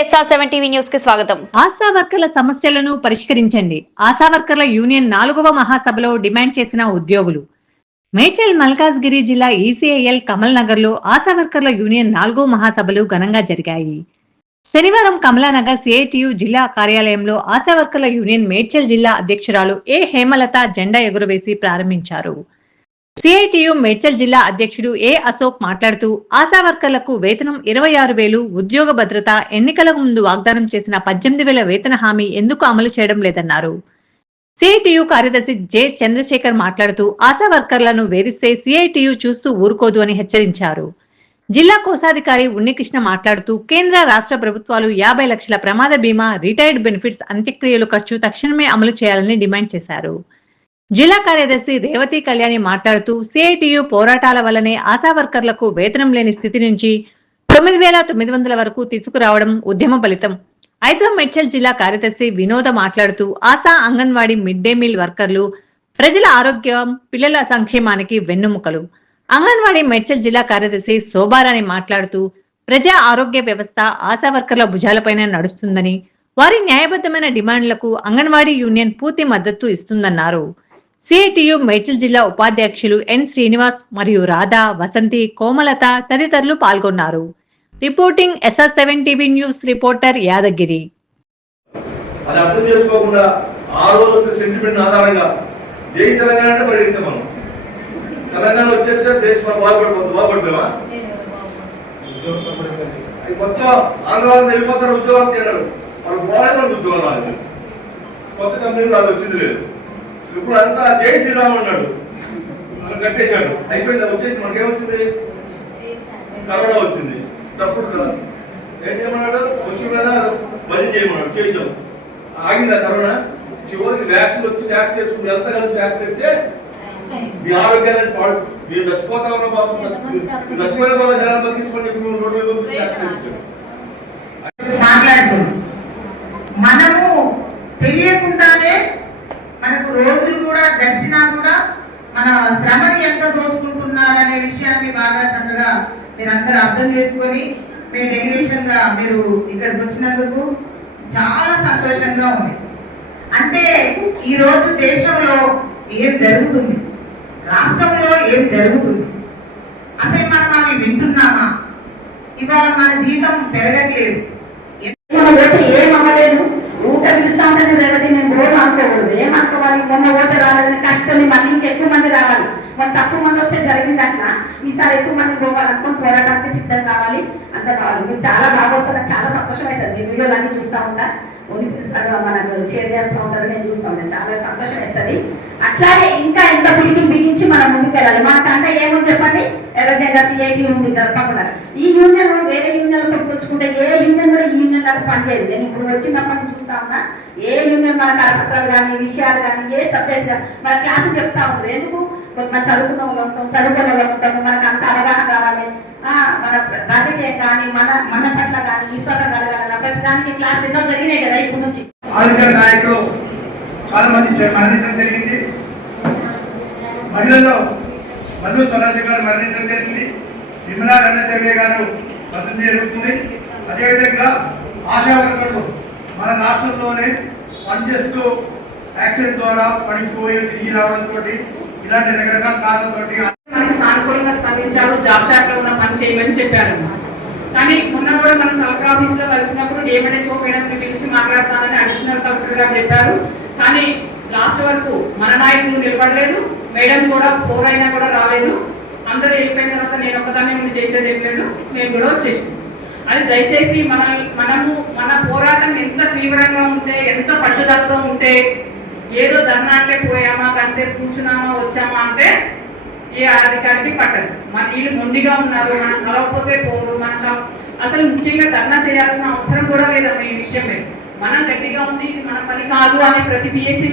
SR seven TV న్యూస్కి స్వాగతం. ఆశా వర్కర్ల సమస్యలను పరిష్కరించండి. ఆశా వర్కర్ల యూనియన్ నాలుగవ మహాసభలో డిమాండ్ చేసిన ఉద్యోగులు. మేడ్చల్ మల్కాజ్గిరి జిల్లా ఈసీఐఎల్ కమల్ నగర్లో ఆశా వర్కర్ల యూనియన్ నాలుగో మహాసభలు ఘనంగా జరిగాయి. శనివారం కమలానగర్ సిఐటియు జిల్లా కార్యాలయంలో ఆశా వర్కర్ల యూనియన్ మేడ్చల్ జిల్లా అధ్యక్షురాలు ఏ హేమలత జెండా ఎగురవేసి ప్రారంభించారు. సిఐటియు మేడ్చల్ జిల్లా అధ్యక్షుడు ఏ అశోక్ మాట్లాడుతూ ఆశా వర్కర్లకు వేతనం ఇరవై ఆరు వేలు ఉద్యోగ భద్రత ఎన్నికలకు ముందు వాగ్దానం చేసిన పద్దెనిమిది వేల వేతన హామీ ఎందుకు అమలు చేయడం లేదన్నారు. సిఐటియు కార్యదర్శి జె చంద్రశేఖర్ మాట్లాడుతూ ఆశా వర్కర్లను వేధిస్తే సిఐటియు చూస్తూ ఊరుకోదు అని హెచ్చరించారు. జిల్లా కోశాధికారి ఉన్నికృష్ణ మాట్లాడుతూ కేంద్ర రాష్ట్ర ప్రభుత్వాలు యాభై లక్షల ప్రమాద బీమా రిటైర్డ్ బెనిఫిట్స్ అంత్యక్రియలు ఖర్చు తక్షణమే అమలు చేయాలని డిమాండ్ చేశారు. జిల్లా కార్యదర్శి రేవతి కళ్యాణి మాట్లాడుతూ సిఐటియు పోరాటాల వల్లనే ఆశా వర్కర్లకు వేతనం లేని స్థితి నుంచి తొమ్మిది వేల తొమ్మిది వందల వరకు తీసుకురావడం ఉద్యమ ఫలితం. అయితే మెడ్చల్ జిల్లా కార్యదర్శి వినోద మాట్లాడుతూ Asha anganwadi mid day meal వర్కర్లు ప్రజల ఆరోగ్యం పిల్లల సంక్షేమానికి వెన్నుముకలు. అంగన్వాడీ మెడ్చల్ జిల్లా కార్యదర్శి శోభారాణి మాట్లాడుతూ ప్రజా ఆరోగ్య వ్యవస్థ ఆశా వర్కర్ల భుజాలపైన నడుస్తుందని వారి న్యాయబద్ధమైన డిమాండ్లకు అంగన్వాడీ యూనియన్ పూర్తి మద్దతు ఇస్తుందన్నారు. సిఐటియు మేడ్చల్ జిల్లా ఉపాధ్యక్షులు ఎన్ శ్రీనివాస్ మరియు రాధా వసంతి కోమలత తదితరులు పాల్గొన్నారు. Reporting S R seven TV news reporter Yadagiri. అది అర్థం చేసుకోకుండా ఆ రోజు వచ్చిన సెంటిమెంట్ ఆధారంగా జై తెలంగాణ అంటే పరిగెత్తాం మనం. తెలంగాణ వచ్చేస్తే దేశం మనం బాగుపడిపోతుంది బాగుపడిపోయామా? అది కొత్త ఆంధ్రాలో వెళ్ళిపోతారు ఉద్యోగాలు తిన్నాడు మనం పోలేదు ఉద్యోగాలు కొత్త కంపెనీలు అది వచ్చింది లేదు. ఇప్పుడు అంతా జై శ్రీరామ్ అన్నాడు. మనం కట్టేశాడు. అయిపోయింది? అది వచ్చేసి మనకేమొచ్చింది? కరోనా వచ్చింది. తప్పుడు కదా. ఏం చేయమన్నాడు? వచ్చి మీద భజన చేయమన్నాడు. చేసాం ఆగిందా కరోనా? చివరికి వ్యాక్సిన్ వచ్చి వ్యాక్సిన్ చేసుకుంటే అంతా కలిసి వ్యాక్సిన్ అయితే మీ ఆరోగ్యాన్ని పాడు. మీరు చచ్చిపోతా ఉన్నా బాబు. మీరు చచ్చిపోయిన వాళ్ళ జనాలు బతికించుకొని చెప్పి మేము రోడ్డు మీద వ్యాక్సిన్ ఇచ్చాం మాట్లాడుతుంది మనము తెలియకుండానే మనకు రోజులు కూడా గడిచినా కూడా మన శ్రమని ఎంత దోచుకుంటున్నారనే విషయాన్ని బాగా చక్కగా మీరందరూ అర్థం చేసుకొని మీ డెలిగేషన్గా మీరు ఇక్కడికి వచ్చినందుకు చాలా సంతోషంగా ఉంది. అంటే ఈ రోజు దేశంలో ఏం జరుగుతుంది? రాష్ట్రంలో ఏం జరుగుతుంది? అసలు మనం అవి వింటున్నామా? ఇవాళ మన జీతం పెరగట్లేదు. ఏం అవ్వలేదు? ఊట పిలుస్తామని మళ్ళీ ఇంకెక్కువ మంది రావాలి. మన తక్కువ మంది వస్తే జరిగింది అట్లా ఈసారి ఎక్కువ మంది పోవాలనుకుని పోరాటానికి సిద్ధం కావాలి. అంత కావాలి. మీరు చాలా బాగా వస్తారు చాలా సంతోషం అవుతుంది మీ వీడియోలు అన్ని చూస్తూ ఉంటా. ఓని మనకు షేర్ చేస్తూ ఉంటారు. నేను చూస్తూ ఉంటాను చాలా సంతోషం వేస్తుంది అట్లాగే ఇంకా ఎంత బిల్డింగ్ బిగించి మనం ముందుకు వెళ్ళాలి మనకంటే ఏముంది చెప్పండి? ఎర్రజెండా సిఐటి ఉంది. తప్పకుండా. ఈ యూనియన్ వేరే యూనియన్ పెట్టుకొచ్చుకుంటే ఏ యూనియన్ కూడా ఈ యూనియన్ పనిచేయదు నేను ఇప్పుడు వచ్చినప్పటి నుంచి చూస్తా ఉన్నా ఏమి యూనియన్ మన కరపత్రాలు కానీ విషయాలు కానీ ఏ సబ్జెక్ట్ మన క్లాస్ చెప్తా ఉంటారు. ఎందుకు? కొంతమంది చదువుకున్న వాళ్ళు ఉంటాం చదువుకున్న వాళ్ళు ఉంటాము మనకు అంత అవగాహన కావాలి. మన రాజకీయం కానీ మన మన పట్ల కానీ విశ్వాసం కలగాలి. ప్రతి దానికి క్లాస్ ఎన్నో జరిగినాయి కదా ఇప్పుడు నుంచి. ఆదిత్య నాయకులు చాలా మంది మరణించడం జరిగింది. మహిళల్లో మధు స్వరాజు గారు మరణించడం జరిగింది. విమలా రంగదేవి గారు మద్దతు జరుగుతుంది అదేవిధంగా ఆశావర్కర్లు మన రాష్ట్రంలోనే పనిచేస్తూ యాక్సిడెంట్ ద్వారా పడిపోయి తిరిగి రావడంతో ఇలాంటి రకరకాల కారణాలతోటి మనకి సానుకూలంగా స్పందించారు జాబ్ చాట్ ఉన్న పని చేయమని చెప్పారు. కానీ మొన్న కూడా మనం కలెక్టర్ ఆఫీస్లో కలిసినప్పుడు ఏమనేకో మేడం పిలిచి మాట్లాడతానని అడిషనల్ కలెక్టర్ గారు చెప్పారు. కానీ లాస్ట్ వరకు మన నాయకులు నిలబడలేదు మేడం కూడా పోరైనా అయినా కూడా రాలేదు. అందరూ వెళ్ళిపోయిన తర్వాత నేను ఒకదాన్ని ముందు చేసేది ఏం లేదు మేము కూడా వచ్చేసాం అది దయచేసి మన మనము మన పోరాటం ఎంత తీవ్రంగా ఉంటే ఎంత పట్టుదలతో ఉంటే ఏదో ధర్నా అంటే పోయామా కాసేపు కూర్చున్నామా వచ్చామా అంటే ఏ అధికారికి పట్టదు. మన వీళ్ళు మొండిగా ఉన్నారు మనం కలవకపోతే పోరు మనకు అసలు ముఖ్యంగా ధర్నా చేయాల్సిన అవసరం కూడా లేదమ్మా ఈ విషయం లేదు మనం గట్టిగా ఉంది ఇది మన పని కాదు అని ప్రతి పిఎస్సి